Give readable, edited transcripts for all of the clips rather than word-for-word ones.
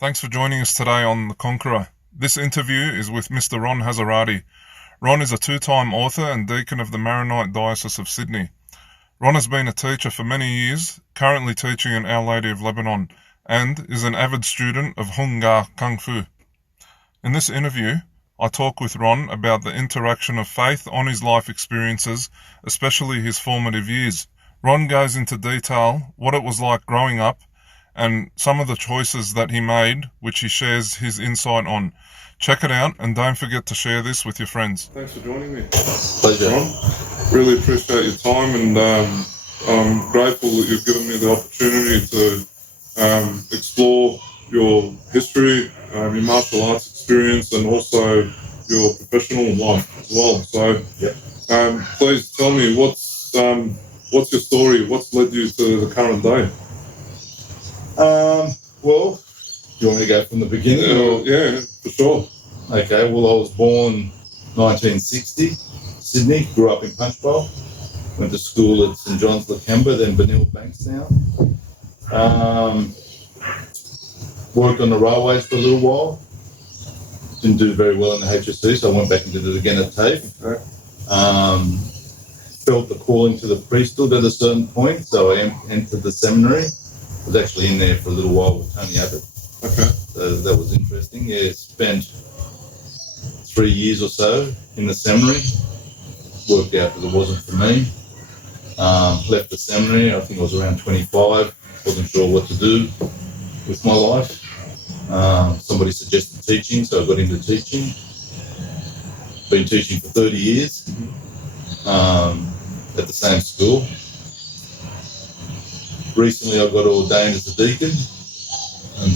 Thanks for joining us today on The Conqueror. This interview is with Mr Ron Hasserati. Ron is a two-time author and deacon of the Maronite Diocese of Sydney. Ron has been a teacher for many years, currently teaching in Our Lady of Lebanon, and is an avid student of Hung Gar Kung Fu. In this interview, I talk with Ron about the interaction of faith on his life experiences, especially his formative years. Ron goes into detail what it was like growing up and some of the choices that he made, which he shares his insight on. Check it out, and don't forget to share this with your friends. Thanks for joining me. Pleasure. Ron, really appreciate your time, and I'm grateful that you've given me the opportunity to explore your history, your martial arts experience, and also your professional life as well. So, please tell me what's your story? What's led you to the current day? Well, do you want me to go from the beginning? Yeah, for sure. Okay, well, I was born 1960, Sydney, grew up in Punchbowl, went to school at St John's Lakemba, then Benil Bankstown. Worked on the railways for a little while, didn't do very well in the HSC, so I went back and did it again at TAFE. Okay. Felt the calling to the priesthood at a certain point, so I entered the seminary. Was actually in there for a little while with Tony Avid. Okay. So that was interesting. Yeah, spent 3 years or so in the seminary. Worked out that it wasn't for me. Left the seminary, I think I was around 25. Wasn't sure what to do with my life. Somebody suggested teaching, so I got into teaching. Been teaching for 30 years at the same school. Recently I got ordained as a deacon, and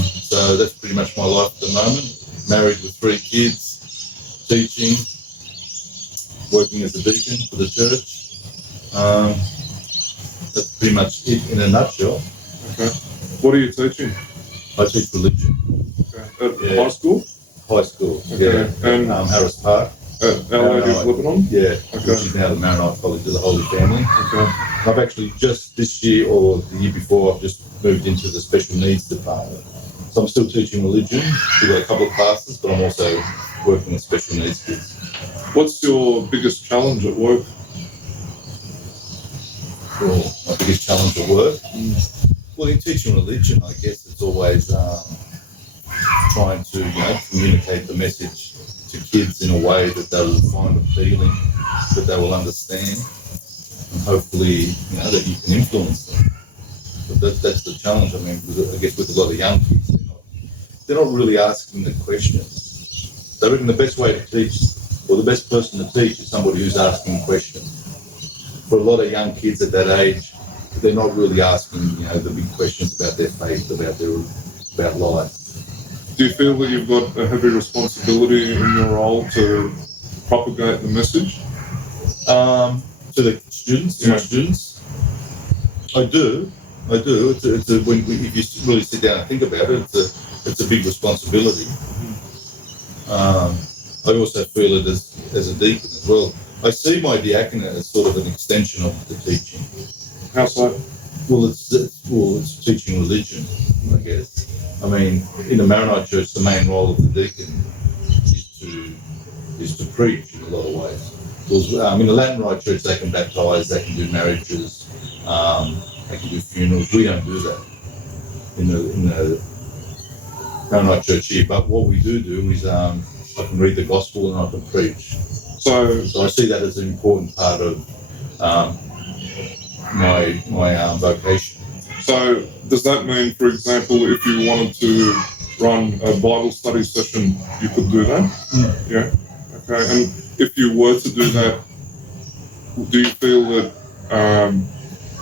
so that's pretty much my life at the moment. Married with 3 kids, teaching, working as a deacon for the church. That's pretty much it in a nutshell. Okay. What are you teaching? I teach religion. Okay. At high school? High school, Okay. yeah. And Harris Park. At Our Lady of Lebanon? Yeah, Okay. Which is now the Maronite College of the Holy Family. Okay. I've actually just this year or the year before, I've just moved into the special needs department. So I'm still teaching religion, we've got a couple of classes, but I'm also working with special needs kids. What's your biggest challenge at work? Well, my biggest challenge at work? Well, in teaching religion, I guess it's always trying to communicate the message to kids in a way that they will find appealing, that they will understand, and hopefully, that you can influence them. But that's the challenge. I mean, I guess with a lot of young kids, they're not really asking the questions. They reckon the best way to teach, or the best person to teach, is somebody who's asking questions. For a lot of young kids at that age, they're not really asking, the big questions about their faith, about life. Do you feel that you've got a heavy responsibility in your role to propagate the message? To the students, to my students, I do. If you really sit down and think about it, it's a big responsibility. I also feel it as a deacon as well. I see my diaconate as sort of an extension of the teaching. How so? Well, it's teaching religion, I guess. I mean, in the Maronite Church, the main role of the deacon is to preach in a lot of ways. Because, in the Latin Rite Church, they can baptise, they can do marriages, they can do funerals. We don't do that in the Maronite Church here. But what we do is I can read the gospel and I can preach. So I see that as an important part of my vocation. So does that mean, for example, if you wanted to run a Bible study session, you could do that? Yeah. Okay. And if you were to do that, do you feel that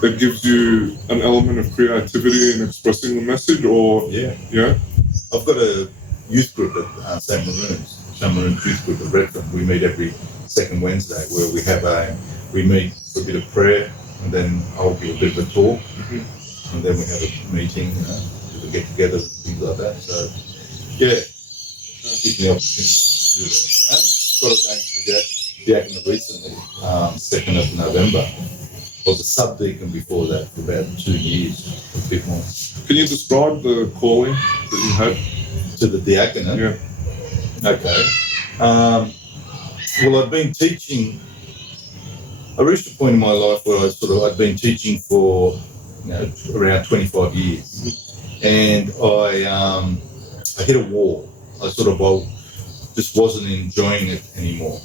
it gives you an element of creativity in expressing the message, or? Yeah. I've got a youth group at St Maroon's youth group at Redfern. We meet every second Wednesday, where we meet for a bit of prayer, and then I'll give a bit of a talk. And then we have a meeting, to get together, things like that. So, gives me the opportunity to do that. I got ordained to the diaconate recently, 2nd of November. I was a sub-deacon before that for about 2 years, a bit more. Can you describe the calling that you had? To the diaconate? Yeah. Okay. Well, I've been teaching. I reached a point in my life where I'd been teaching for, around 25 years, and I hit a wall. I just wasn't enjoying it anymore.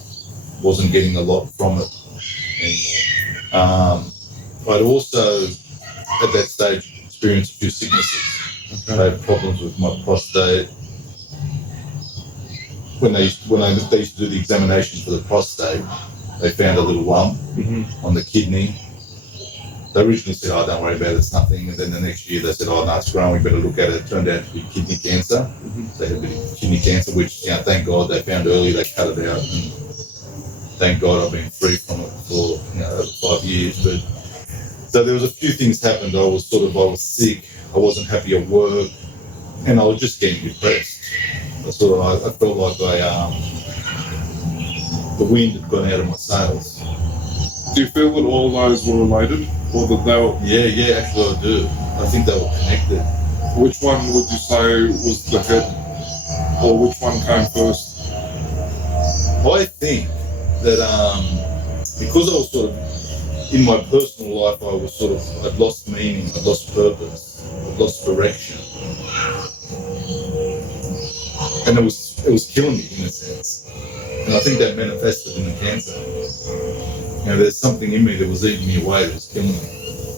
Wasn't getting a lot from it anymore. I'd also, at that stage, experienced a few sicknesses. Okay. I had problems with my prostate. When they used to do the examination for the prostate, they found a little lump on the kidney. They originally said, "Oh, don't worry about it, it's nothing." And then the next year they said, "Oh, no, it's growing, we better look at it." It turned out to be kidney cancer. They had a bit of kidney cancer, which, thank God they found early, they cut it out. And thank God I've been free from it for, over 5 years. But so there was a few things happened. I was sick, I wasn't happy at work, and I was just getting depressed. I felt like the wind had gone out of my sails. Do you feel that all those were related, or that they were? Yeah, actually I do. I think they were connected. Which one would you say was the head, or which one came first? I think that because I was in my personal life, I'd lost meaning, I'd lost purpose, I'd lost direction. And it was killing me in a sense. And I think that manifested in the cancer. There's something in me that was eating me away, that was killing me.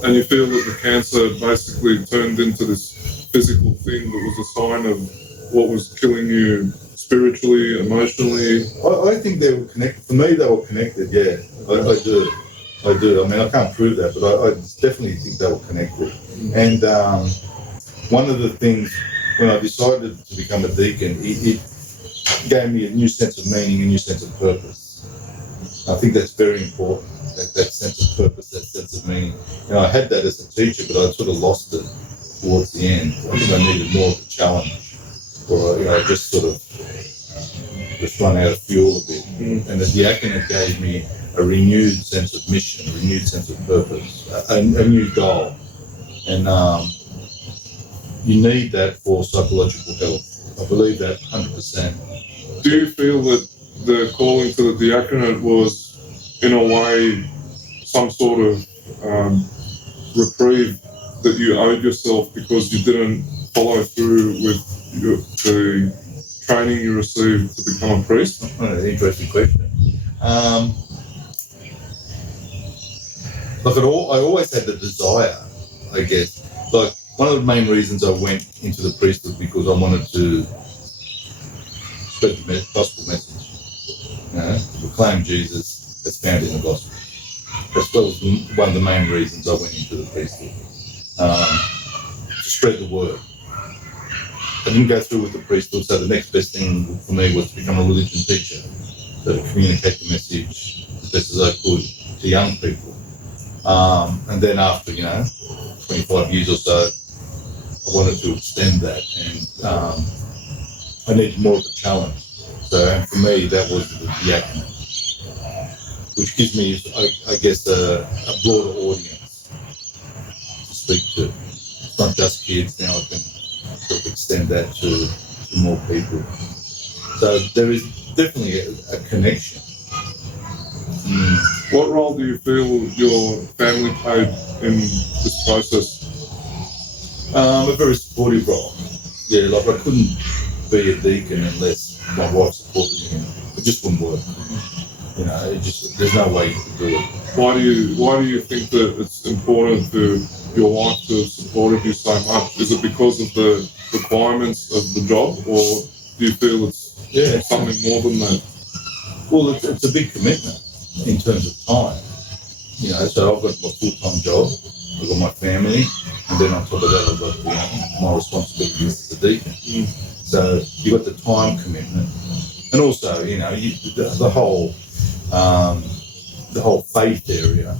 And you feel that the cancer basically turned into this physical thing that was a sign of what was killing you spiritually, emotionally? I think they were connected. For me, they were connected, yeah. I do. I mean, I can't prove that, but I definitely think they were connected. And one of the things, when I decided to become a deacon, it gave me a new sense of meaning, a new sense of purpose. I think that's very important, that sense of purpose, that sense of meaning. I had that as a teacher, but I sort of lost it towards the end. I think I needed more of a challenge, or I just run out of fuel a bit. And the diaconate gave me a renewed sense of mission, a renewed sense of purpose, a new goal. And you need that for psychological health. I believe that 100%. Do you feel that the calling to the diaconate was, in a way, some sort of reprieve that you owed yourself because you didn't follow through with the training you received to become a priest? Interesting question. I always had the desire, I guess. Like, one of the main reasons I went into the priesthood because I wanted to spread the gospel message. Proclaim Jesus as found in the gospel. That was one of the main reasons I went into the priesthood. To spread the word. I didn't go through with the priesthood, so the next best thing for me was to become a religion teacher, to communicate the message as best as I could to young people. And then after, 25 years or so, I wanted to extend that, and I needed more of a challenge. So, and for me, that was the diaconate, which gives me, I guess, a broader audience to speak to. It's not just kids, now I can sort of extend that to more people. So there is definitely a connection. What role do you feel your family played in this process? A very supportive role. Yeah, like I couldn't be a deacon unless my wife supported me. It just wouldn't work. There's no way you could do it. Why do you think that it's important for your wife to have supported you so much? Is it because of the requirements of the job, or do you feel it's something more than that? Well, it's a big commitment in terms of time. So I've got my full-time job, I've got my family, and then on top of that I've got my responsibilities as a deacon. So you've got the time commitment, and also the whole faith area.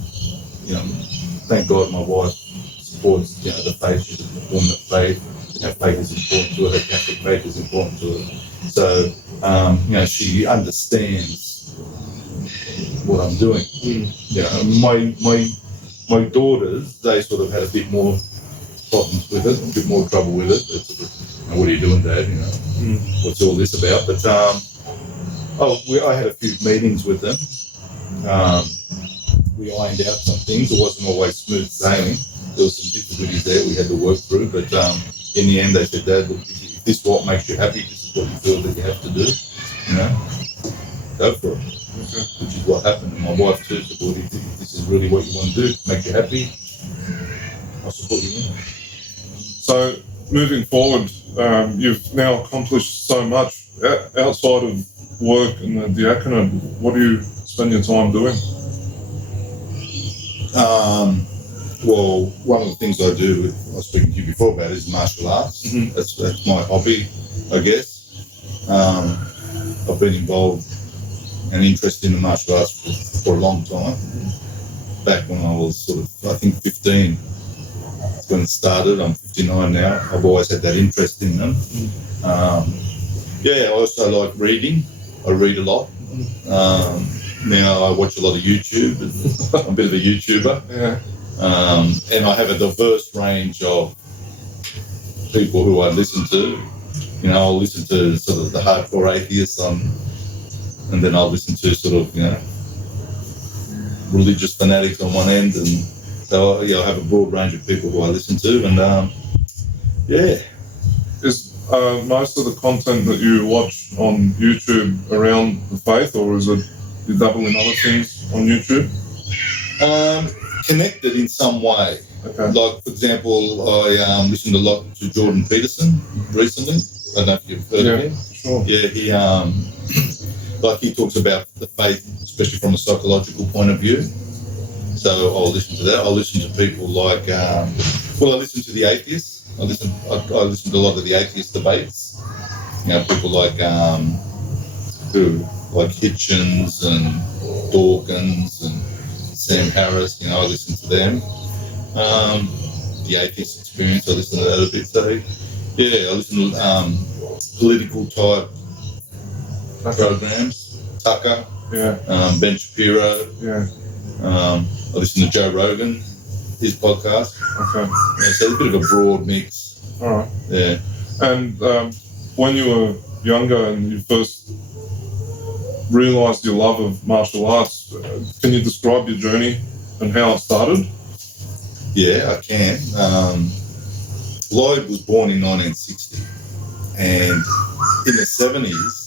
Thank God my wife supports the faith. She's a woman of faith. Faith is important to her. Catholic faith is important to her. So she understands what I'm doing. My my daughters, they sort of had a bit more problems with it, a bit more trouble with it. It's sort of, what are you doing, Dad? What's all this about? But I had a few meetings with them. We ironed out some things. It wasn't always smooth sailing. There was some difficulties there we had to work through. But in the end, they said, Dad, look, if this is what makes you happy, this is what you feel that you have to do. Go for it. Okay. Which is what happened. And my wife too said, well, if this is really what you want to do to make you happy, I'll support you in it. So, moving forward, you've now accomplished so much outside of work and the diaconate. What do you spend your time doing? Well, one of the things I do, I was speaking to you before about, is martial arts. Mm-hmm. That's my hobby, I guess. I've been involved and interested in the martial arts for a long time. Back when I was sort of, I think, 15. That's when it started. I'm 59 now. I've always had that interest in them. I also like reading. I read a lot. Now I watch a lot of YouTube. I'm a bit of a YouTuber. Yeah. And I have a diverse range of people who I listen to. I'll listen to sort of the hardcore atheists and then I'll listen to sort of, religious fanatics on one end. And so, I have a broad range of people who I listen to. And, Is most of the content that you watch on YouTube around the faith, or is it you dabble in other things on YouTube? Connected in some way. Okay. Like, for example, I listened a lot to Jordan Peterson recently. I don't know if you've heard of him. Sure. Yeah, he talks about the faith, especially from a psychological point of view. So I'll listen to that. I'll listen to people like, I listen to the atheists. I listen to a lot of the atheist debates. People like Hitchens and Dawkins and Sam Harris. I listen to them. The atheist experience, I listen to that a bit. So I listen to political type programs. Tucker. Yeah. Ben Shapiro. Yeah. I listen to Joe Rogan, his podcast. Okay. So it's a bit of a broad mix. All right. Yeah. And when you were younger and you first realised your love of martial arts, can you describe your journey and how it started? Yeah, I can. Lloyd was born in 1960, and in the 70s,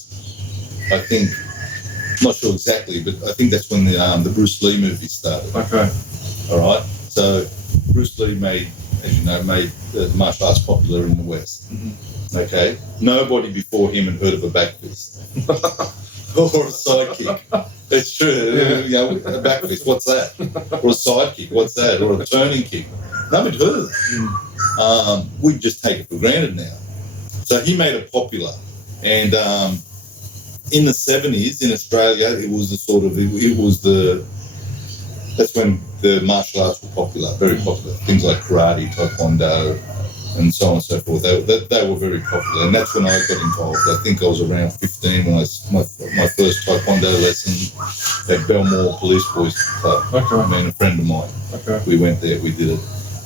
I think, I'm not sure exactly, but I think that's when the Bruce Lee movie started. Okay. All right. So Bruce Lee made martial arts popular in the West. Mm-hmm. Okay. Nobody before him had heard of a back fist or a side kick. It's true. Yeah. A back fist, what's that? Or a side kick, what's that? Or a turning kick. Nobody heard of that. We just take it for granted now. So he made it popular, and in the 70s in Australia, that's when the martial arts were popular, very popular. Things like karate, taekwondo, and so on and so forth. They were very popular, and that's when I got involved. I think I was around 15 when my first taekwondo lesson at Belmore Police Boys Club. Okay. A friend of mine. Okay. We went there, we did it.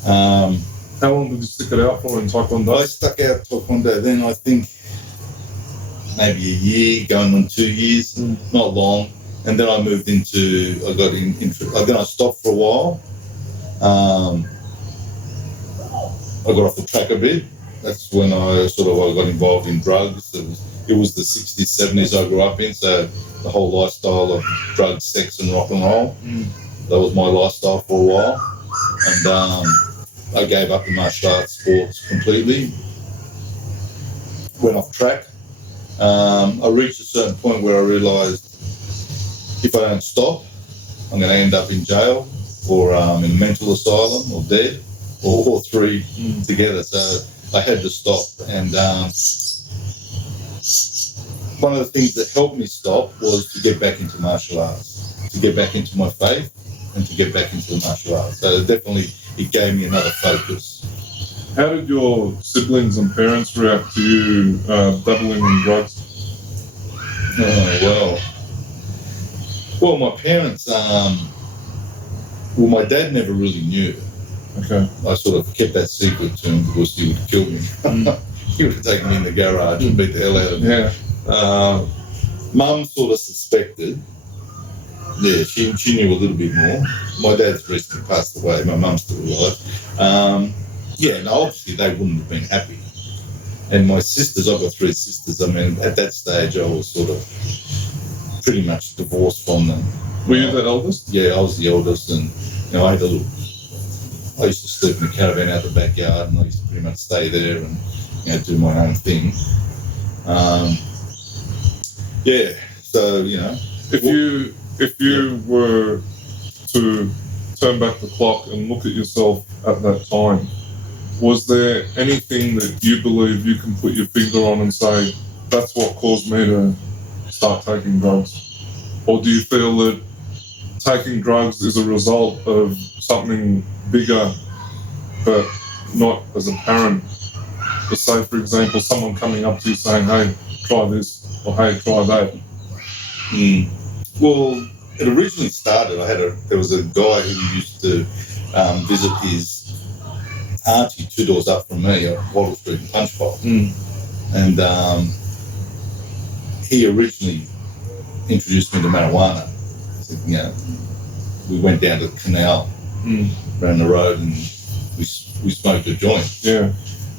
How long did you stick it out for in taekwondo? I stuck out taekwondo then, I think, maybe a year, going on 2 years, not long. And then I moved then I stopped for a while. I got off the track a bit. That's when I got involved in drugs. It was the 60s, 70s I grew up in, so the whole lifestyle of drugs, sex and rock and roll. That was my lifestyle for a while. And I gave up the martial arts sports completely. Went off track. I reached a certain point where I realised if I don't stop, I'm going to end up in jail or in a mental asylum or dead or all three together. So I had to stop. And one of the things that helped me stop was to get back into martial arts, to get back into my faith and to get back into the martial arts. So definitely it gave me another focus. How did your siblings and parents react to you dabbling in drugs? Oh, well, my parents, Well, my dad never really knew. Okay. I sort of kept that secret to him because he would have killed me. He would have taken me in the garage and beat the hell out of me. Yeah. Mum sort of suspected. Yeah, she knew a little bit more. My dad's recently passed away. My mum's still alive. Yeah, no, obviously they wouldn't have been happy. And my sisters, I've got 3 sisters. I mean, at that stage, I was sort of pretty much divorced from them. Were you the eldest? Yeah, I was the eldest, and I used to sleep in the caravan out the backyard, and I used to pretty much stay there and do my own thing. Yeah, so if you were to turn back the clock and look at yourself at that time, was there anything that you believe you can put your finger on and say, that's what caused me to start taking drugs? Or do you feel that taking drugs is a result of something bigger, but not as apparent? Just say, for example, someone coming up to you saying, hey, try this, or hey, try that. Well, it originally started, there was a guy who used to visit his auntie 2 doors up from me at Wattle Street in Punchbowl. And he originally introduced me to marijuana. We went down to the canal, around the road, and we smoked a joint. Yeah.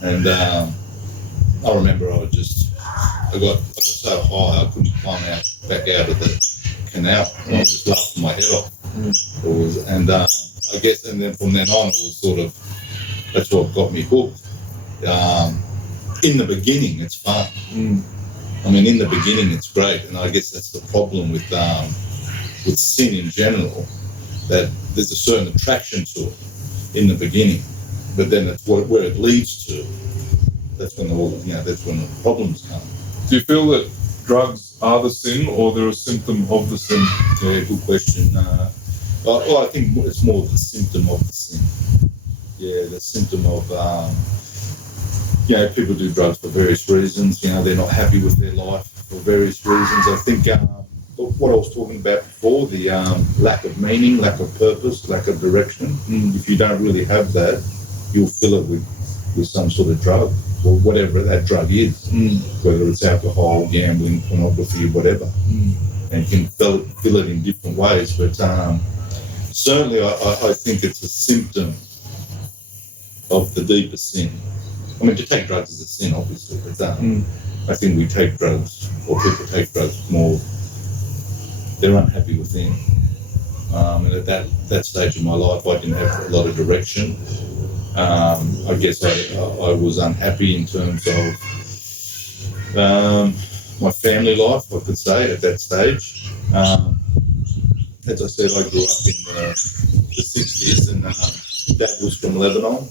And I remember I got so high I couldn't climb back out of the canal, and I was just laughing my head off. I guess, and then from then on, it was sort of, that's what got me hooked. In the beginning, it's fun. I mean, in the beginning, it's great, and I guess that's the problem with sin in general, that there's a certain attraction to it in the beginning, but then it's where it leads to. That's when the problems come. Do you feel that drugs are the sin, or they're a symptom of the sin? Yeah, good question. I think it's more the symptom of the sin. Yeah, the symptom of, people do drugs for various reasons. They're not happy with their life for various reasons. I think what I was talking about before, the lack of meaning, lack of purpose, lack of direction. If you don't really have that, you'll fill it with some sort of drug, or whatever that drug is, whether it's alcohol, gambling, pornography, whatever. And you can fill it in different ways. But certainly I think it's a symptom of the deeper sin. I mean, to take drugs is a sin, obviously, but I think we take drugs, or people take drugs more, they're unhappy within. And at that stage of my life, I didn't have a lot of direction. I guess I was unhappy in terms of my family life, I could say, at that stage. As I said, I grew up in the 60s, and Dad was from Lebanon.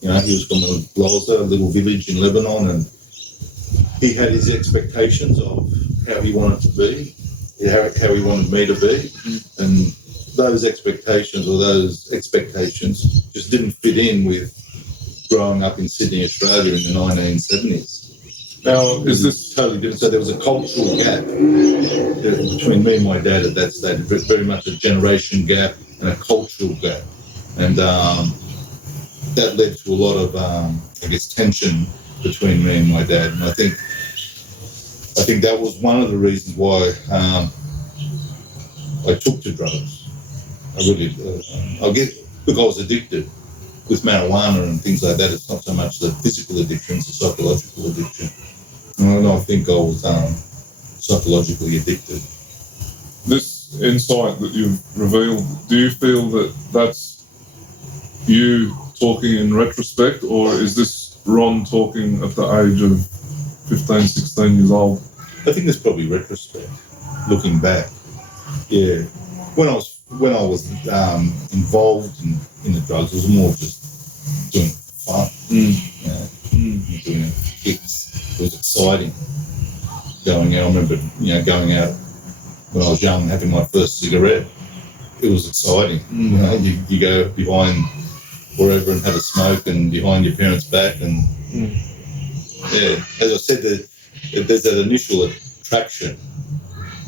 He was from a little village in Lebanon, and he had his expectations of how he wanted to be, how he wanted me to be, and those expectations just didn't fit in with growing up in Sydney, Australia in the 1970s. Now, is this totally different? So there was a cultural gap between me and my dad at that stage, very much a generation gap and a cultural gap. And that led to a lot of, tension between me and my dad. And I think that was one of the reasons why I took to drugs. Look, I was addicted with marijuana and things like that. It's not so much the physical addiction, it's the psychological addiction. And I think I was psychologically addicted. This insight that you've revealed, do you feel that that's you talking in retrospect, or is this Ron talking at the age of 15, 16 years old? I think it's probably retrospect, looking back. Yeah. When I was involved in the drugs, it was more just doing fun. Doing kicks. It was exciting. Going out, I remember, going out when I was young, having my first cigarette. It was exciting. You go behind wherever and have a smoke, and behind your parents' back, and as I said, there's that initial attraction.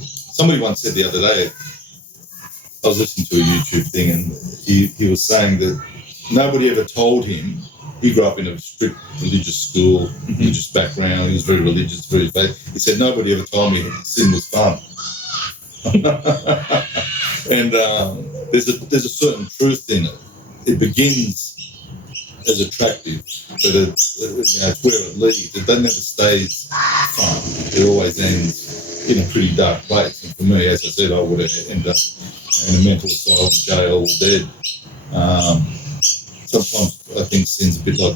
Somebody once said the other day, I was listening to a YouTube thing, and he was saying that nobody ever told him. He grew up in a strict religious school, religious background. He was very religious, very faith. He said nobody ever told me sin was fun. And there's a certain truth in it. It begins as attractive, but it's where it leads. It never stays fun. It always ends in a pretty dark place. And for me, as I said, I would have ended up in a mental asylum, jail, or dead. Sometimes I think sin's a bit like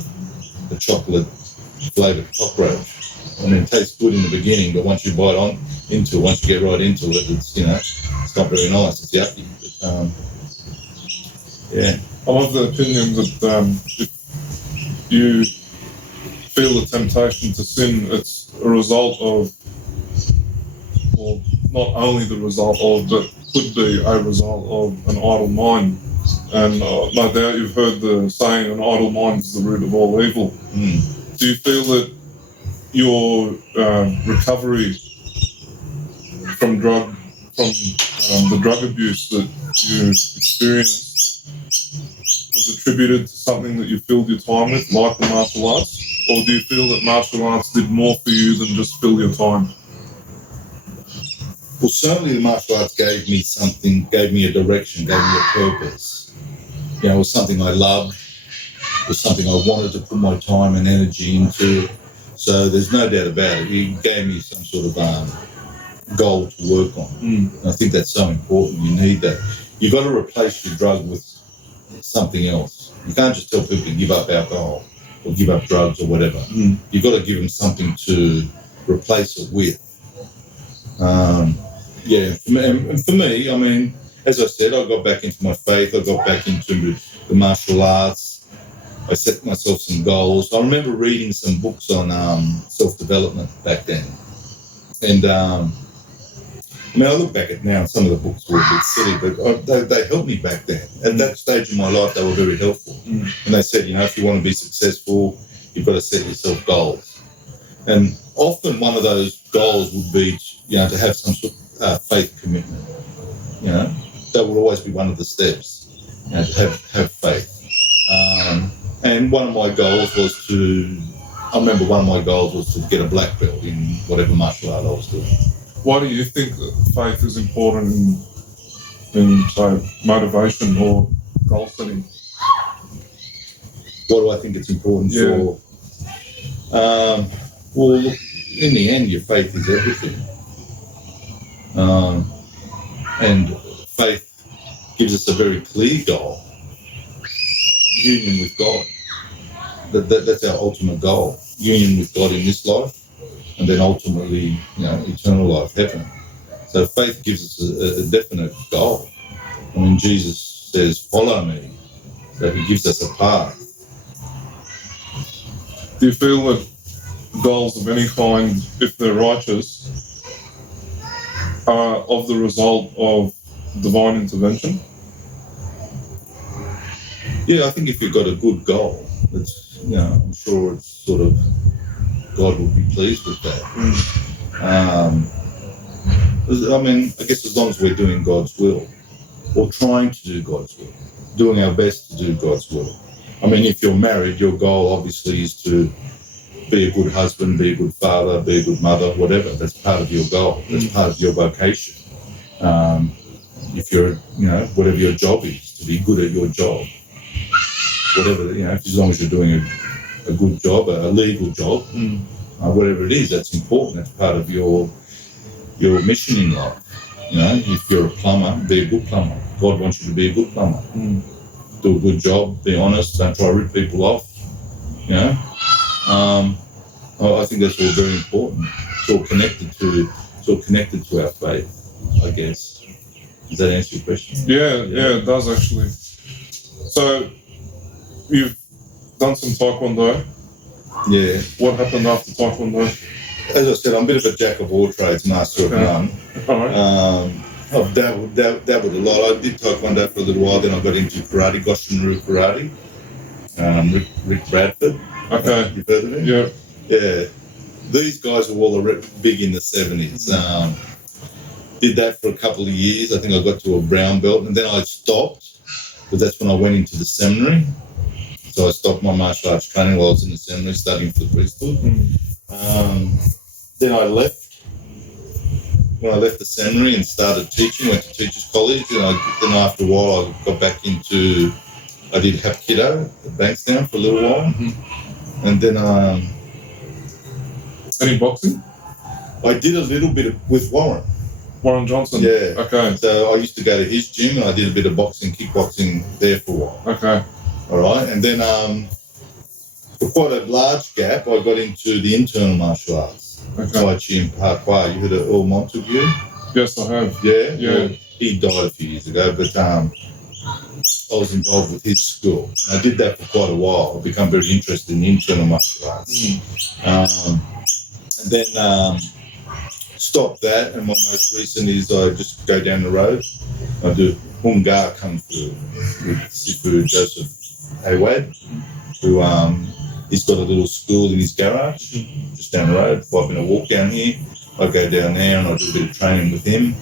a chocolate flavoured cockroach. I mean, it tastes good in the beginning, but once you bite into it, once you get right into it, it's not very nice. It's yucky. But, yeah. I love the opinion that if you feel the temptation to sin, it's a result of, or not only the result of, but could be a result of an idle mind. And no doubt you've heard the saying, an idle mind is the root of all evil. Do you feel that your recovery from the drug abuse that you experienced was attributed to something that you filled your time with, like the martial arts? Or do you feel that martial arts did more for you than just fill your time? Well, certainly the martial arts gave me something, gave me a direction, gave me a purpose. It was something I loved. It was something I wanted to put my time and energy into. So there's no doubt about it. It gave me some sort of goal to work on. And I think that's so important. You need that. You've got to replace your drug with something else. You can't just tell people to give up alcohol or give up drugs or whatever. You've got to give them something to replace it with. For me, I mean, as I said, I got back into my faith. I got back into the martial arts. I set myself some goals. I remember reading some books on self-development back then. And I look back at now, some of the books were a bit silly, but they helped me back then. At that stage of my life, they were very helpful. And they said, if you want to be successful, you've got to set yourself goals. And often one of those goals would be, to have some sort of faith commitment. That would always be one of the steps, to have faith. And one of my goals was to get a black belt in whatever martial art I was doing. Why do you think that faith is important in say, motivation or goal setting? What do I think it's important for? Well, in the end, your faith is everything. And faith gives us a very clear goal. Union with God. That's our ultimate goal. Union with God in this life, and then ultimately, eternal life, heaven. So faith gives us a definite goal. I mean, Jesus says, "Follow me." So he gives us a path. Do you feel that goals of any kind, if they're righteous, are of the result of divine intervention? Yeah, I think if you've got a good goal, it's, I'm sure it's sort of, God will be pleased with that. I guess as long as we're doing God's will, or trying to do God's will, doing our best to do God's will. I mean, if you're married, your goal obviously is to be a good husband, be a good father, be a good mother, whatever. That's part of your goal. That's part of your vocation. If you're, whatever your job is, to be good at your job. Whatever, as long as you're doing a good job, a legal job, whatever it is, that's important. That's part of your mission in life. If you're a plumber, be a good plumber. God wants you to be a good plumber. Do a good job, be honest, don't try to rip people off. I think that's all very important. It's all connected to our faith, I guess. Does that answer your question? Yeah, it does actually. So, you've done some Taekwondo. Yeah. What happened after Taekwondo? As I said, I'm a bit of a jack of all trades, master of none. All right. I've dabbled a lot. I did Taekwondo for a little while, then I got into karate, Goshinru karate. Rick Bradford. Okay. You've heard of him? Yeah. Yeah. These guys were all big in the 70s. Did that for a couple of years. I think I got to a brown belt, and then I stopped because that's when I went into the seminary. So I stopped my martial arts training while I was in the seminary studying for the priesthood. Then I left. When I left the seminary and started teaching, went to teachers college, and then after a while I got back into, I did Hapkido at Bankstown for a little while, and then Any boxing? I did a little bit with Warren Johnson? Yeah. Okay. So I used to go to his gym, and I did a bit of boxing, kickboxing there for a while. Okay. All right, and then for quite a large gap, I got into the internal martial arts, Tai Chi and Parkour. You heard of Earl Montague? Yes, I have. Yeah? Yeah. Well, he died a few years ago, but I was involved with his school. I did that for quite a while. I've become very interested in internal martial arts. And then stopped that, and my most recent is I just go down the road. I do Hungar Kung Fu with Sifu Joseph Haywad, who he's got a little school in his garage just down the road, 5-minute walk down here. I go down there and I do a bit of training with him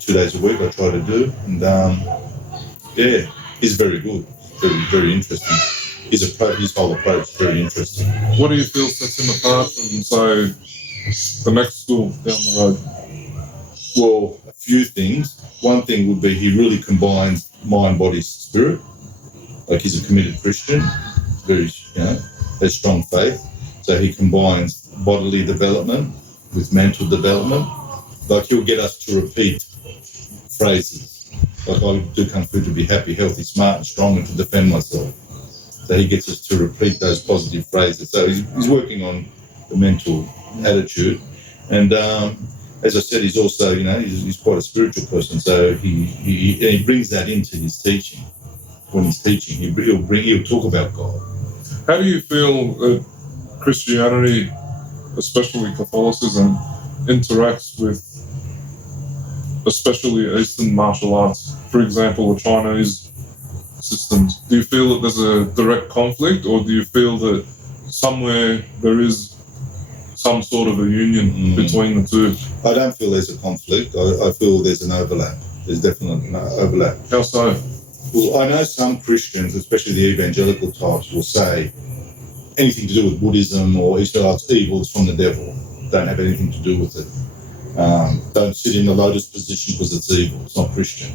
2 days a week. I try to do, and yeah, he's very good, very, very interesting. His whole approach is very interesting. What do you feel sets him apart from, say, the next school down the road? Well, a few things. One thing would be he really combines mind, body, spirit. Like, he's a committed Christian, very, has strong faith. So he combines bodily development with mental development. Like, he'll get us to repeat phrases. Like, I do Kung Fu to be happy, healthy, smart, and strong, and to defend myself. So he gets us to repeat those positive phrases. So he's working on the mental attitude. And as I said, he's also, he's quite a spiritual person. So he brings that into his teaching. When he's teaching, he'll talk about God. How do you feel that Christianity, especially Catholicism, interacts with especially Eastern martial arts? For example, the Chinese systems. Do you feel that there's a direct conflict, or do you feel that somewhere there is some sort of a union between the two? I don't feel there's a conflict. I feel there's an overlap. There's definitely an overlap. How so? Well, I know some Christians, especially the evangelical types, will say anything to do with Buddhism or Islam, it's evil, it's from the devil. Don't have anything to do with it. Don't sit in the lotus position because it's evil, it's not Christian.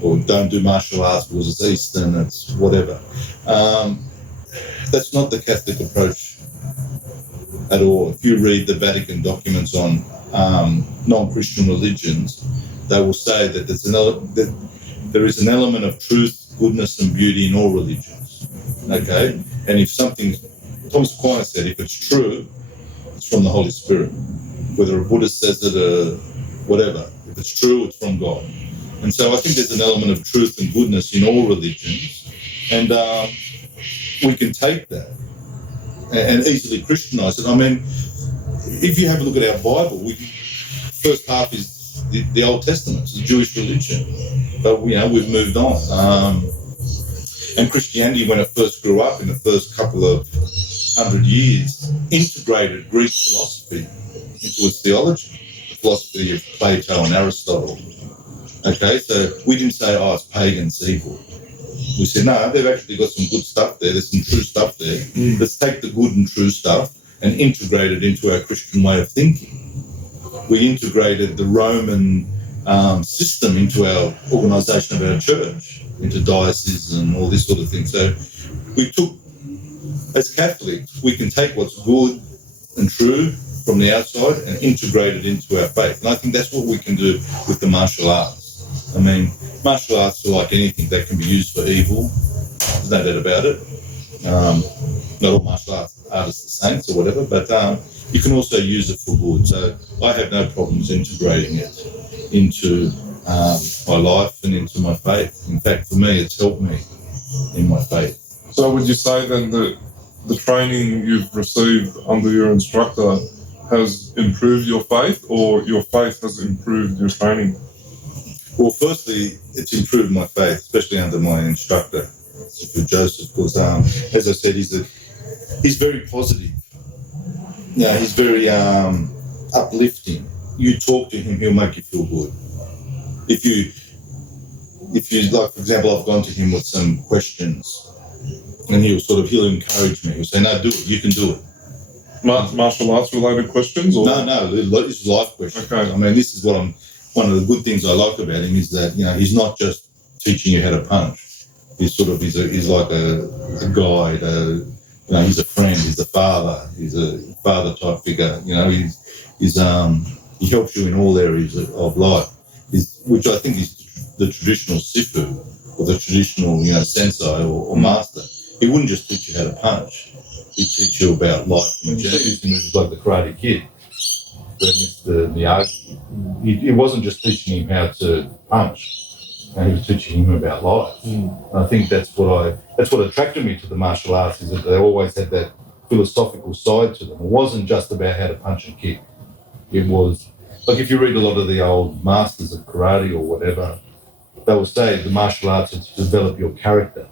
Or don't do martial arts because it's Eastern, it's whatever. That's not the Catholic approach at all. If you read the Vatican documents on non-Christian religions, they will say that there is an element of truth, goodness, and beauty in all religions. Okay? And if something, Thomas Aquinas said, if it's true, it's from the Holy Spirit. Whether a Buddhist says it or whatever, if it's true, it's from God. And so I think there's an element of truth and goodness in all religions. And we can take that and easily Christianize it. I mean, if you have a look at our Bible, first half is the Old Testament, it's the Jewish religion. But, we've moved on. And Christianity, when it first grew up in the first couple of 100 years, integrated Greek philosophy into its theology, the philosophy of Plato and Aristotle. Okay, so we didn't say, it's pagan, it's evil. We said, no, they've actually got some good stuff there. There's some true stuff there. Let's take the good and true stuff and integrate it into our Christian way of thinking. We integrated the Roman system into our organisation of our church, into dioceses and all this sort of thing. So we took, as Catholics, we can take what's good and true from the outside and integrate it into our faith. And I think that's what we can do with the martial arts. I mean, martial arts are like anything. They can be used for evil. There's no doubt about it. Not all martial artists are saints or whatever, but you can also use it for good. So I have no problems integrating it into my life and into my faith. In fact, for me, it's helped me in my faith. So would you say then that the training you've received under your instructor has improved your faith, or your faith has improved your training? Well, firstly, it's improved my faith, especially under my instructor, Joseph, because, as I said, he's very positive. He's very uplifting. you talk to him, he'll make you feel good. If you like, for example, I've gone to him with some questions, and he'll encourage me. He'll say, "No, do it. You can do it." Martial arts related questions, or No, it's life questions. Okay. I mean, this is one of the good things I like about him is that he's not just teaching you how to punch. He's like a guide. He's a friend. He's a father. He's a father type figure. He helps you in all areas of life. Which I think is the traditional sifu or the traditional sensei or master. He wouldn't just teach you how to punch. He'd teach you about life. It's like the Karate Kid, where Mr Miyagi, he wasn't just teaching him how to punch. He was teaching him about life. I think that's what attracted me to the martial arts, is that they always had that philosophical side to them. It wasn't just about how to punch and kick. It was like, if you read a lot of the old masters of karate or whatever, they will say the martial arts is to develop your character.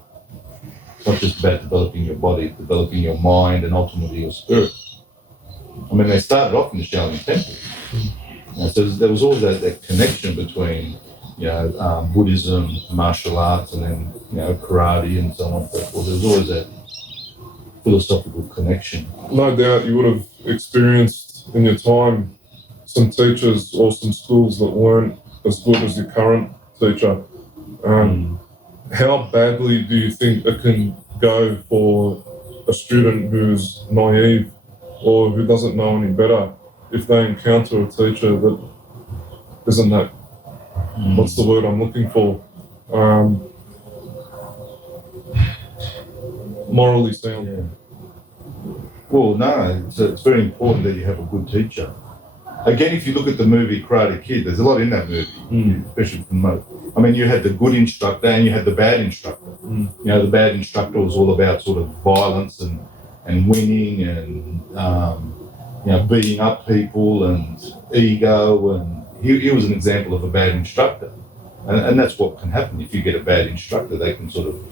It's not just about developing your body, developing your mind, and ultimately your spirit. I mean, they started off in the Shaolin Temple. So there was always that connection between Buddhism, martial arts, and then karate and so on and so forth. There's always that philosophical connection. no doubt you would have experienced in your time some teachers or some schools that weren't as good as your current teacher. How badly do you think it can go for a student who's naive or who doesn't know any better if they encounter a teacher that isn't that, what's the word I'm looking for, morally sound? Yeah. Well, no, it's very important that you have a good teacher. Again, if you look at the movie Karate Kid, there's a lot in that movie, especially from most. I mean, you had the good instructor and you had the bad instructor. The bad instructor was all about sort of violence and winning and beating up people and ego, and he was an example of a bad instructor. And that's what can happen if you get a bad instructor. They can sort of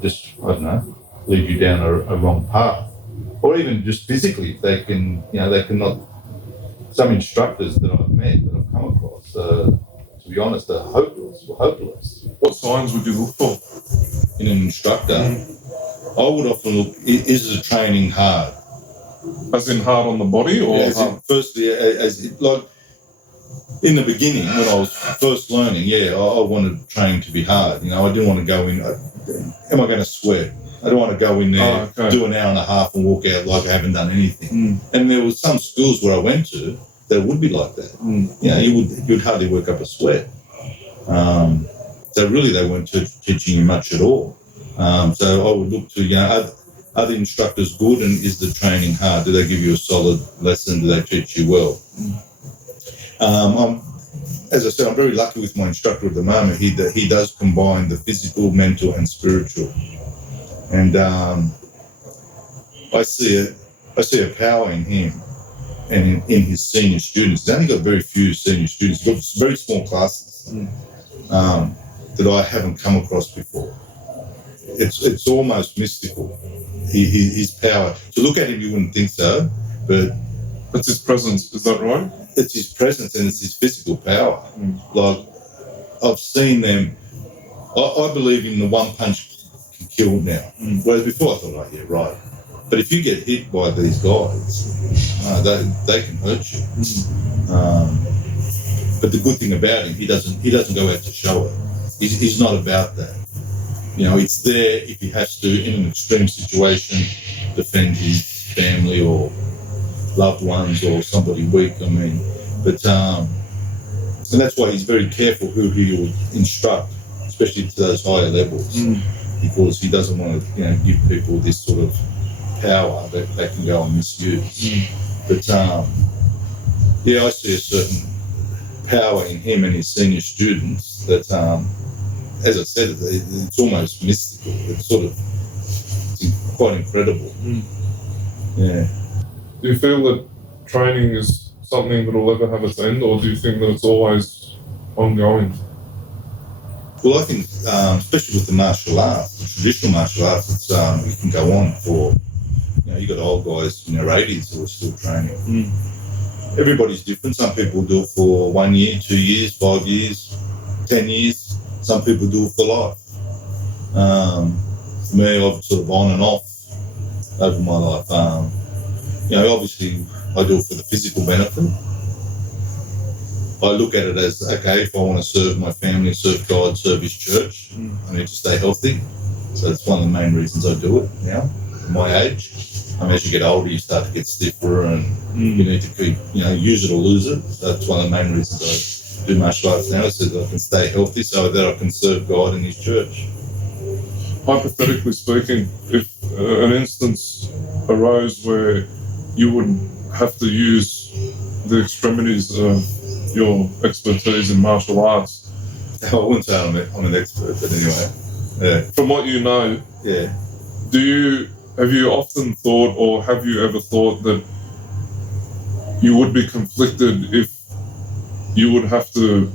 just, I don't know, lead you down a wrong path. Or even just physically, they can not. Some instructors that I've met, that I've come across, to be honest, are hopeless. What signs would you look for in an instructor? I would often look, is the training hard? As in hard on the body, or firstly, like in the beginning when I was first learning, I wanted training to be hard. I didn't want to go in. Am I going to sweat? I don't want to go in there, do an hour and a half and walk out like I haven't done anything. And there were some schools where I went to that would be like that. You'd hardly work up a sweat. So really they weren't teaching you much at all. So I would look to, are the instructors good, and is the training hard? Do they give you a solid lesson? Do they teach you well? As I said, I'm very lucky with my instructor at the moment. He does combine the physical, mental and spiritual. And I see a power in him and in his senior students. He's only got very few senior students. He's got very small classes that I haven't come across before. It's almost mystical. His power. To look at him, you wouldn't think so, but it's his presence. Is that right? It's his presence and it's his physical power. Like, I've seen them. I believe in the one punch can kill now. Whereas before I thought, right. But if you get hit by these guys, they can hurt you. But the good thing about him, he doesn't go out to show it. He's not about that. It's there if he has to, in an extreme situation, defend his family or loved ones or somebody weak. But and that's why he's very careful who he will instruct, especially to those higher levels, because he doesn't want to, give people this sort of power that they can go and misuse. But I see a certain power in him and his senior students that, as I said, it's almost mystical. It's quite incredible. Yeah. Do you feel that training is something that will ever have its end, or do you think that it's always ongoing? Well, I think, especially with the martial arts, the traditional martial arts, it can go on for, you got old guys in their 80s who are still training. everybody's different. Some people do it for 1 year, 2 years, 5 years, 10 years. Some people do it for life. For me, I've sort of on and off over my life. Obviously, I do it for the physical benefit. I look at it as, okay, if I want to serve my family, serve God, serve His church, I need to stay healthy. So that's one of the main reasons I do it now, at my age. As you get older, you start to get stiffer and you need to keep, use it or lose it. So that's one of the main reasons I do martial arts now, so that I can stay healthy, so that I can serve God and His church. Hypothetically speaking, if an instance arose where you would have to use the extremities of your expertise in martial arts. I wouldn't say I'm an expert, but anyway. Yeah. From what you know, yeah. Have you often thought, or have you ever thought that you would be conflicted if you would have to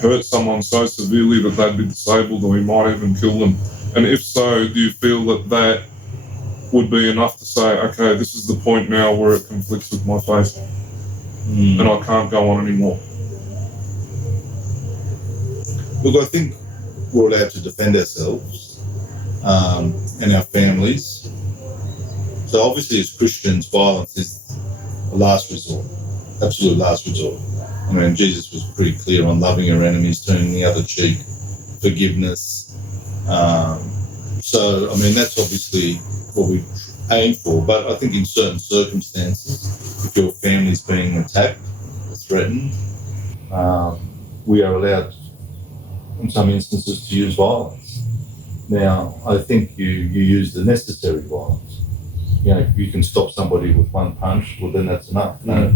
hurt someone so severely that they'd be disabled, or you might even kill them? And if so, do you feel that would be enough to say, okay, this is the point now where it conflicts with my faith and I can't go on anymore? Look, I think we're allowed to defend ourselves and our families. So obviously as Christians, violence is a last resort, absolute last resort. Jesus was pretty clear on loving your enemies, turning the other cheek, forgiveness. That's obviously what we aim for. But I think in certain circumstances, if your family's being attacked or threatened, we are allowed, in some instances, to use violence. Now, I think you use the necessary violence. If you can stop somebody with one punch, well, then that's enough. No,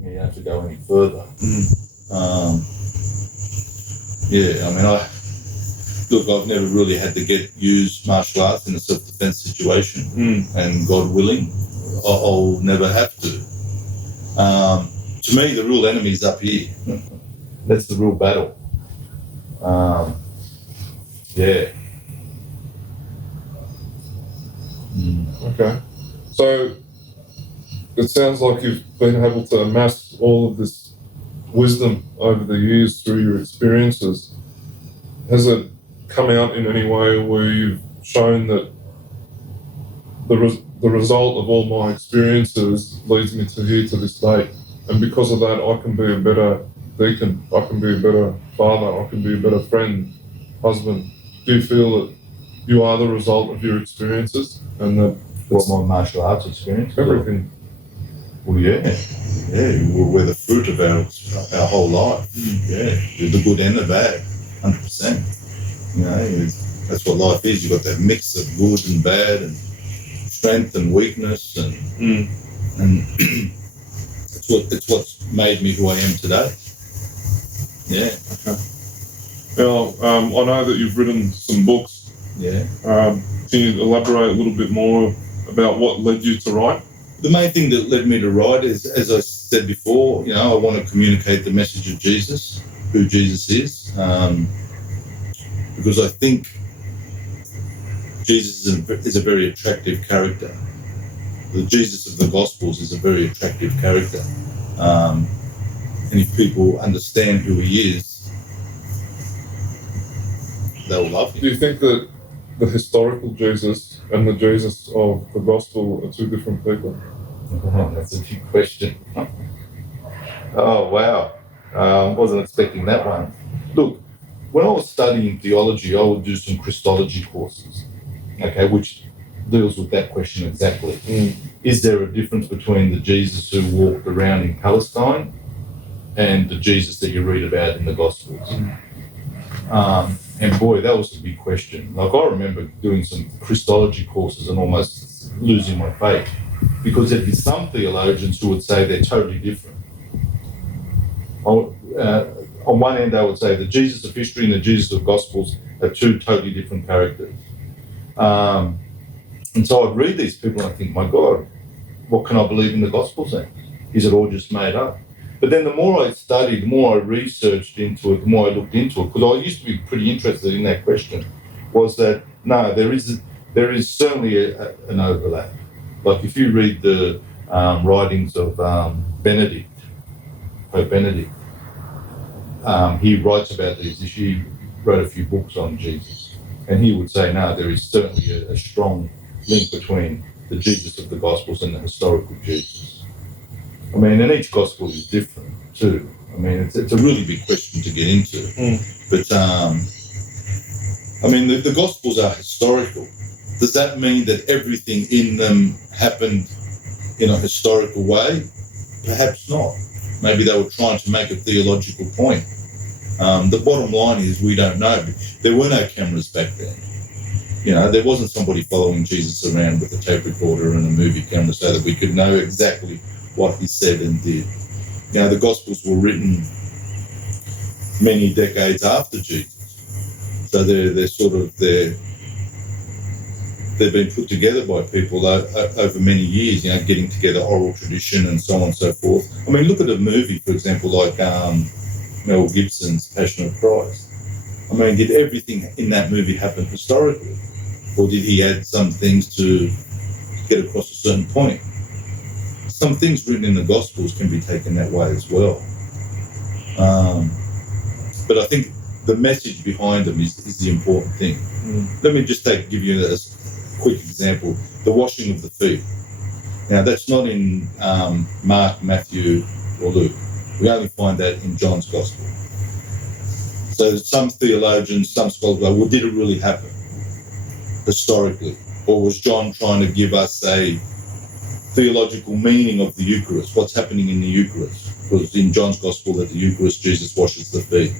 you don't have to go any further. I've never really had to use martial arts in a self-defense situation, and God willing, I'll never have to. To me, the real enemy is up here. That's the real battle. Okay. So it sounds like you've been able to amass all of this wisdom over the years through your experiences. Has it come out in any way where you've shown that the result of all my experiences leads me to here to this day, and because of that I can be a better deacon, I can be a better father, I can be a better friend, husband? Do you feel that you are the result of your experiences and that my martial arts experience? Everything. Well, we're the fruit of our whole life. The good and the bad, 100%. That's what life is. You've got that mix of good and bad, and strength and weakness, and it's what's made me who I am today. Yeah. Okay. Now, I know that you've written some books. Yeah. Can you elaborate a little bit more about what led you to write? The main thing that led me to write is, as I said before, I want to communicate the message of Jesus, who Jesus is, because I think Jesus is a very attractive character. The Jesus of the Gospels is a very attractive character. And if people understand who he is, they'll love him. Do you think that the historical Jesus and the Jesus of the Gospel are two different people? That's a big question. Oh, wow. Wasn't expecting that one. Look, when I was studying theology, I would do some Christology courses, which deals with that question exactly. Is there a difference between the Jesus who walked around in Palestine and the Jesus that you read about in the Gospels? And boy, that was a big question. Like, I remember doing some Christology courses and almost losing my faith, because there'd be some theologians who would say they're totally different. On one end, I would say the Jesus of history and the Jesus of Gospels are two totally different characters. And so I'd read these people and I think, my God, what can I believe in the Gospels then? Is it all just made up? But then the more I studied, the more I researched into it, the more I looked into it, because I used to be pretty interested in that question, was that, no, there is certainly an overlap. Like if you read the writings of Benedict, Pope Benedict. He writes about these issues. He wrote a few books on Jesus, and he would say, no, there is certainly a strong link between the Jesus of the Gospels and the historical Jesus. I mean, and each Gospel is different too. I mean, it's a really big question to get into. But, I mean, the Gospels are historical. Does that mean that everything in them happened in a historical way? Perhaps not. Maybe they were trying to make a theological point. The bottom line is we don't know. There were no cameras back then. You know, there wasn't somebody following Jesus around with a tape recorder and a movie camera so that we could know exactly what he said and did. You know, the Gospels were written many decades after Jesus. So they've been put together by people over many years, you know, getting together oral tradition and so on and so forth. I mean, look at a movie, for example, like Mel Gibson's Passion of Christ. I mean, did everything in that movie happen historically? Or did he add some things to get across a certain point? Some things written in the Gospels can be taken that way as well. But I think the message behind them is the important thing. Let me just give you a quick example. The washing of the feet. Now, that's not in Mark, Matthew, or Luke. We only find that in John's Gospel. So some theologians, some scholars go, well, did it really happen historically? Or was John trying to give us a theological meaning of the Eucharist? What's happening in the Eucharist? Because in John's Gospel at the Eucharist, Jesus washes the feet.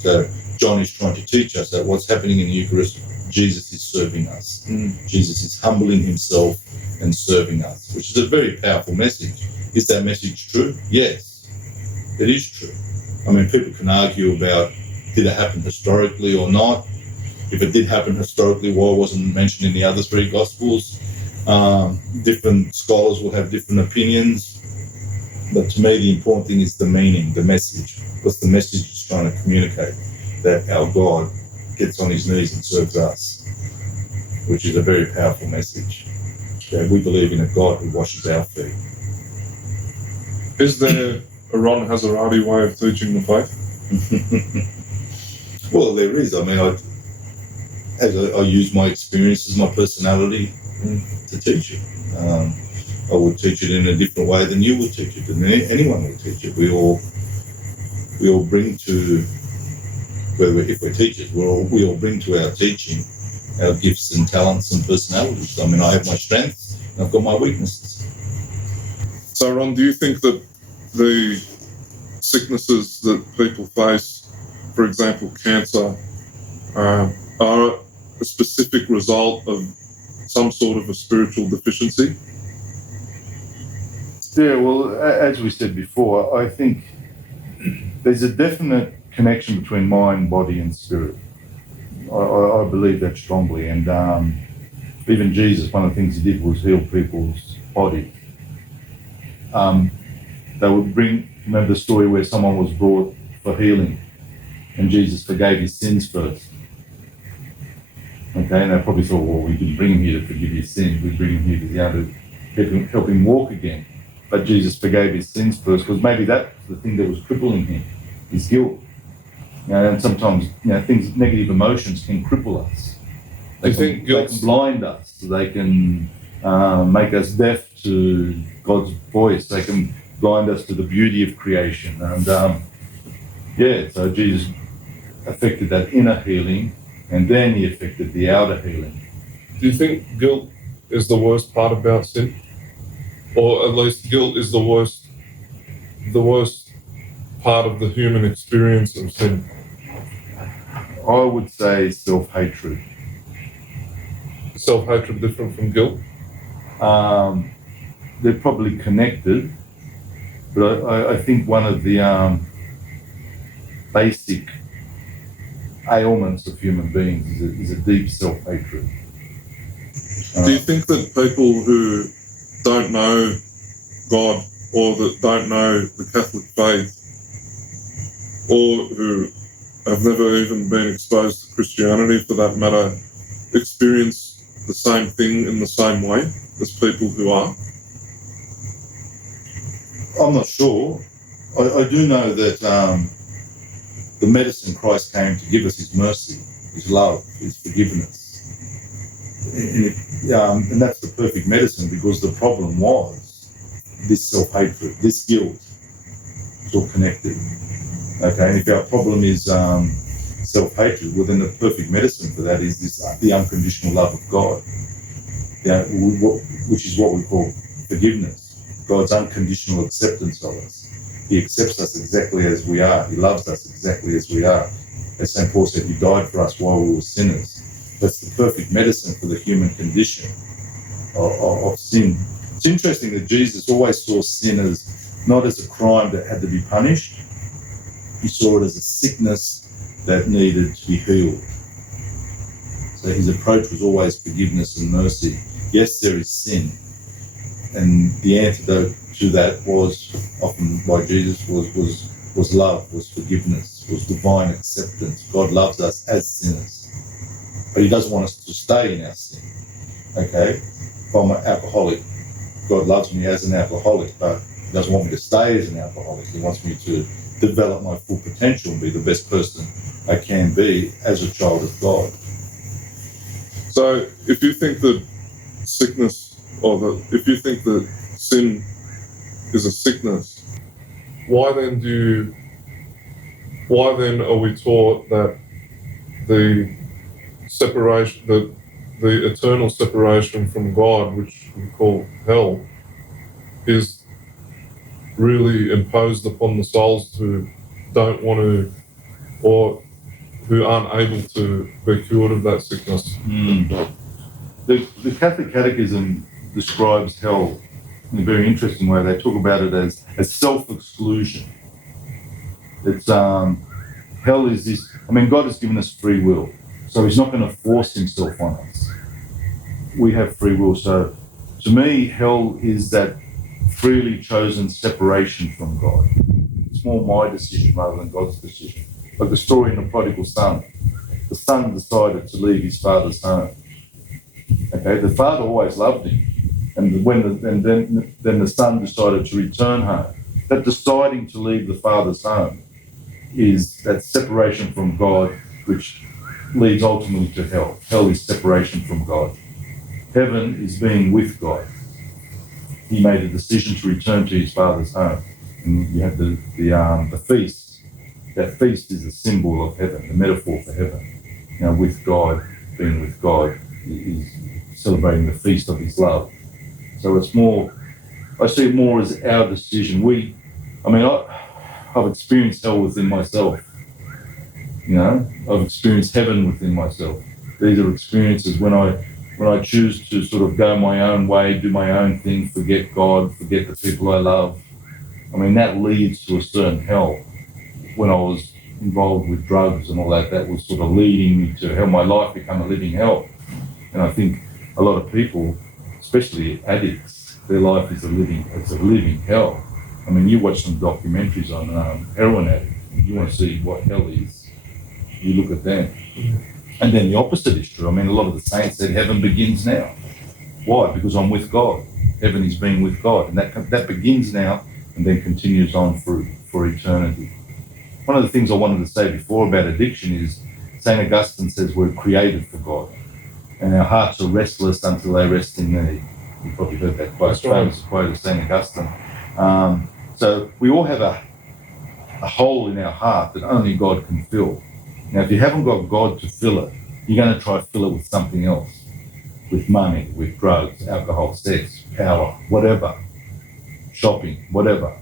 So John is trying to teach us that what's happening in the Eucharist, Jesus is serving us. Jesus is humbling himself and serving us, which is a very powerful message. Is that message true? Yes, it is true. I mean, people can argue about did it happen historically or not. If it did happen historically, why wasn't it mentioned in the other three Gospels? Different scholars will have different opinions. But to me, the important thing is the meaning, the message. Because the message is trying to communicate that our God gets on his knees and serves us, which is a very powerful message. That we believe in a God who washes our feet. Is there a Ron Hasserati way of teaching the faith? Well, there is. I mean, I use my experiences, my personality to teach it. I would teach it in a different way than you would teach it, and anyone would teach it. We all bring to, if we're teachers, we all bring to our teaching our gifts and talents and personalities. I mean, I have my strengths and I've got my weaknesses. So, Ron, do you think that the sicknesses that people face, for example, cancer, are a specific result of some sort of a spiritual deficiency? Yeah, well, as we said before, I think there's a definite connection between mind, body, and spirit. I believe that strongly. And even Jesus, one of the things he did was heal people's body. They would remember the story where someone was brought for healing and Jesus forgave his sins first. Okay, and they probably thought, well, we didn't bring him here to forgive his sins, we bring him here to be able to help him walk again. But Jesus forgave his sins first, because maybe that's the thing that was crippling him, his guilt. And sometimes, things, negative emotions can cripple us. They can blind us. They can make us deaf to God's voice. They can blind us to the beauty of creation. And so Jesus affected that inner healing, and then he affected the outer healing. Do you think guilt is the worst part about sin? Or at least guilt is the worst part of the human experience of sin? I would say self-hatred. Is self-hatred different from guilt? They're probably connected, but I think one of the basic ailments of human beings is a deep self-hatred. Do you think that people who don't know God, or that don't know the Catholic faith, or who have never even been exposed to Christianity for that matter, experience the same thing in the same way as people who are? I'm not sure. I do know that the medicine Christ came to give us His mercy, His love, His forgiveness. And that's the perfect medicine, because the problem was this self-hatred, this guilt. It's all connected. Okay, and if our problem is self-hatred, well, then the perfect medicine for that is the unconditional love of God, which is what we call forgiveness. God's unconditional acceptance of us. He accepts us exactly as we are. He loves us exactly as we are. As St. Paul said, He died for us while we were sinners. That's the perfect medicine for the human condition of sin. It's interesting that Jesus always saw sin as not as a crime that had to be punished. He saw it as a sickness that needed to be healed. So His approach was always forgiveness and mercy. Yes, there is sin. And the antidote to that was often by Jesus was love, was forgiveness, was divine acceptance. God loves us as sinners, but He doesn't want us to stay in our sin. Okay, if I'm an alcoholic, God loves me as an alcoholic, but He doesn't want me to stay as an alcoholic. He wants me to develop my full potential and be the best person I can be as a child of God. So if you think that sickness, if you think that sin is a sickness, why then are we taught that the separation, the eternal separation from God, which we call hell, is really imposed upon the souls who don't want to, or who aren't able to be cured of that sickness? The Catholic Catechism describes hell in a very interesting way. They talk about it as self-exclusion. It's hell is this. I mean, God has given us free will, so He's not going to force Himself on us. We have free will. So, to me, hell is that freely chosen separation from God. It's more my decision rather than God's decision. Like the story in the prodigal son. The son decided to leave his father's home. Okay, the father always loved him, and then the son decided to return home. That deciding to leave the father's home is that separation from God, which leads ultimately to hell. Hell is separation from God. Heaven is being with God. He made a decision to return to his father's home, and you have the feast. That feast is a symbol of heaven, the metaphor for heaven. With God, being with God is celebrating the feast of His love. So it's more, I see it more as our decision. I've experienced hell within myself. I've experienced heaven within myself. These are experiences when I choose to sort of go my own way, do my own thing, forget God, forget the people I love. That leads to a certain hell. When I was involved with drugs and all that was sort of leading me to hell. My life became a living hell. And I think a lot of people, especially addicts, their life is a living hell. You watch some documentaries on heroin addicts. You want to see what hell is, you look at them. And then the opposite is true. A lot of the saints said heaven begins now. Why? Because I'm with God. Heaven is being with God. And that begins now and then continues on for eternity. One of the things I wanted to say before about addiction is St. Augustine says we're created for God. And our hearts are restless until they rest in Thee. You've probably heard that quote, famous quote of St. Augustine. So we all have a hole in our heart that only God can fill. Now, if you haven't got God to fill it, you're going to try to fill it with something else. With money, with drugs, alcohol, sex, power, whatever. Shopping, whatever.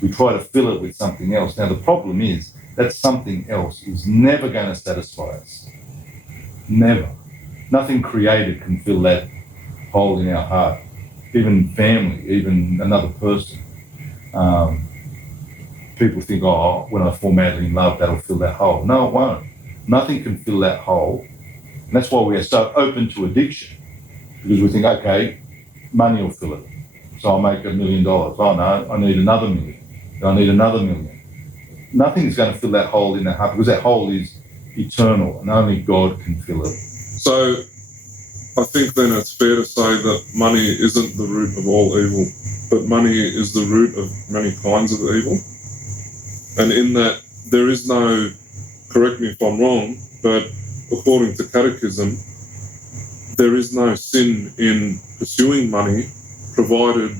We try to fill it with something else. Now, the problem is that something else is never going to satisfy us. Never. Nothing created can fill that hole in our heart. Even family, even another person. People think, when I fall madly in love, that'll fill that hole. No, it won't. Nothing can fill that hole. And that's why we are so open to addiction. Because we think, okay, money will fill it. So I'll make $1 million. Oh no, I need another million. I need another million. Nothing is going to fill that hole in the heart because that hole is eternal and only God can fill it. So I think then it's fair to say that money isn't the root of all evil. but money is the root of many kinds of evil. And in that, there is no, correct me if I'm wrong, but according to Catechism, there is no sin in pursuing money, provided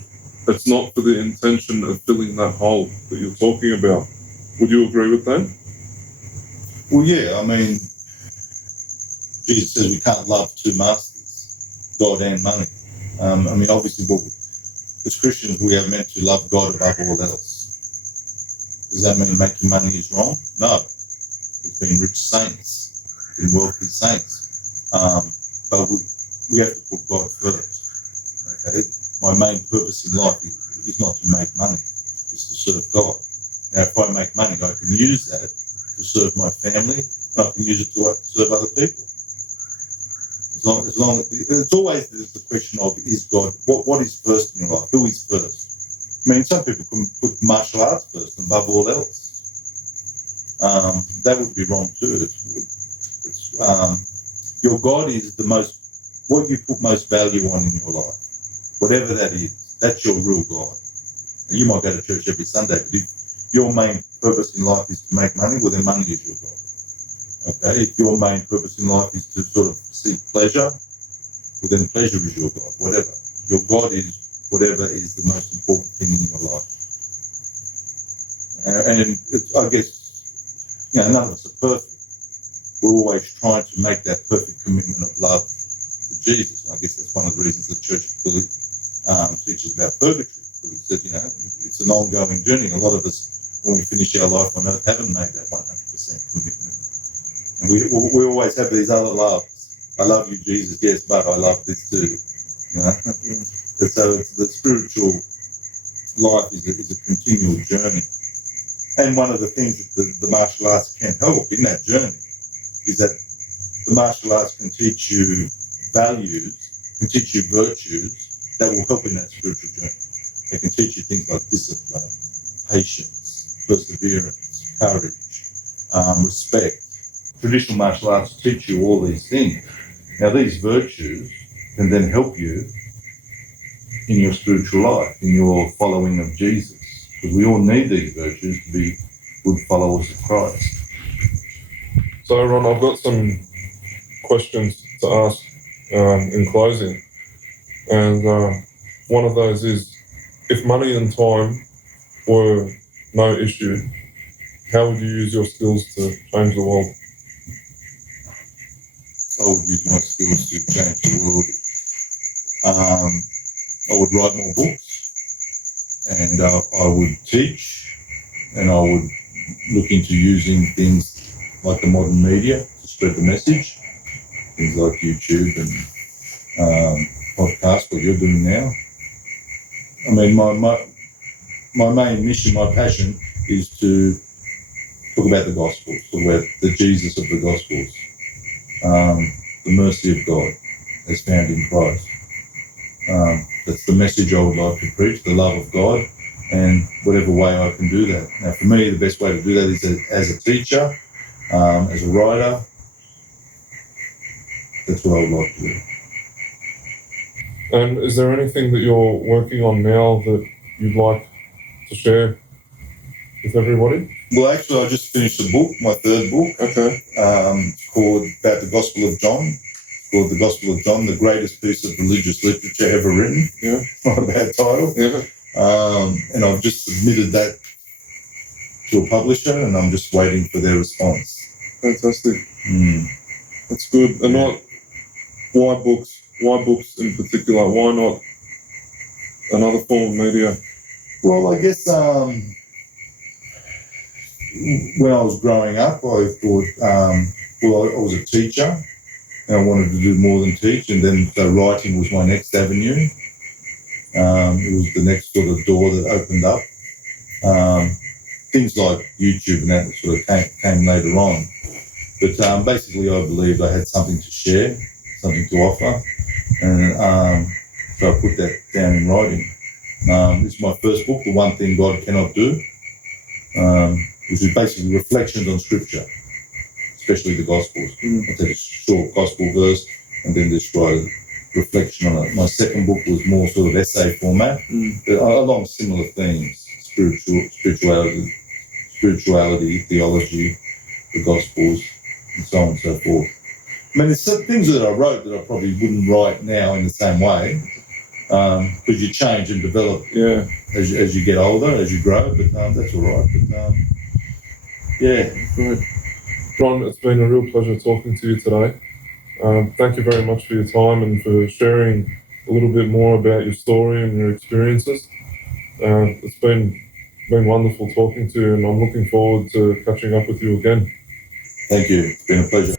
it's not for the intention of filling that hole that you're talking about. Would you agree with that? Well, yeah, I mean, Jesus says we can't love two masters, God and money. I mean, obviously, as Christians, we are meant to love God above all else. Does that mean making money is wrong? No. There's been rich saints, been wealthy saints. But we have to put God first. Okay? My main purpose in life is not to make money, it's to serve God. Now, if I make money, I can use that to serve my family, and I can use it to serve other people. As long as it's always the question of, is God, what is first in your life? Who is first? I mean, some people can put martial arts first above all else. That would be wrong too. Your God is what you put most value on in your life. Whatever that is, that's your real God. And you might go to church every Sunday, but if your main purpose in life is to make money, well then money is your God. Okay, if your main purpose in life is to sort of seek pleasure, well then pleasure is your God, whatever. Your God is whatever is the most important thing in your life. And I guess, none of us are perfect. We're always trying to make that perfect commitment of love to Jesus. And I guess that's one of the reasons the church teaches about purgatory, because it says, it's an ongoing journey. A lot of us, when we finish our life on earth, haven't made that 100% commitment. And we always have these other loves. I love you, Jesus, yes, but I love this too. And so the spiritual life is a continual journey. And one of the things that the martial arts can help in that journey is that the martial arts can teach you values, can teach you virtues that will help in that spiritual journey. They can teach you things like discipline, patience, perseverance, courage, respect. Traditional martial arts teach you all these things. Now, these virtues can then help you in your spiritual life, in your following of Jesus, because we all need these virtues to be good followers of Christ. So, Ron, I've got some questions to ask in closing. And one of those is, if money and time were no issue, how would you use your skills to change the world? I would use my skills to change the world. I would write more books, and I would teach, and I would look into using things like the modern media to spread the message, things like YouTube and podcasts, what you're doing now. I mean, my main mission, my passion is to talk about the Gospels, talk about the Jesus of the Gospels. The mercy of God as found in Christ. That's the message I would like to preach, the love of God, and whatever way I can do that. Now, for me, the best way to do that is as a teacher, as a writer. That's what I would like to do. And is there anything that you're working on now that you'd like to share with everybody? Well, actually, I just finished a book, my third book. Okay. It's called about the Gospel of John. It's called The Gospel of John, the greatest piece of religious literature ever written. Yeah. Not a bad title. Yeah. And I've just submitted that to a publisher, and I'm just waiting for their response. Fantastic. That's good. And why books? Why books in particular? Why not another form of media? Well, I guess when I was growing up, I thought, I was a teacher, and I wanted to do more than teach, and then so writing was my next avenue. It was the next sort of door that opened up. Things like YouTube and that sort of came later on. But basically, I believed I had something to share, something to offer, and so I put that down in writing. This is my first book, The One Thing God Cannot Do, which is basically reflections on Scripture, especially the Gospels. I take a short Gospel verse and then just write reflection on it. My second book was more sort of essay format, but along similar themes: spirituality, theology, the Gospels, and so on and so forth. I mean, there's some things that I wrote that I probably wouldn't write now in the same way, because you change and develop as you get older, as you grow, but that's all right. But yeah. Good. Ron, it's been a real pleasure talking to you today. Thank you very much for your time and for sharing a little bit more about your story and your experiences. It's been wonderful talking to you, and I'm looking forward to catching up with you again. Thank you. It's been a pleasure.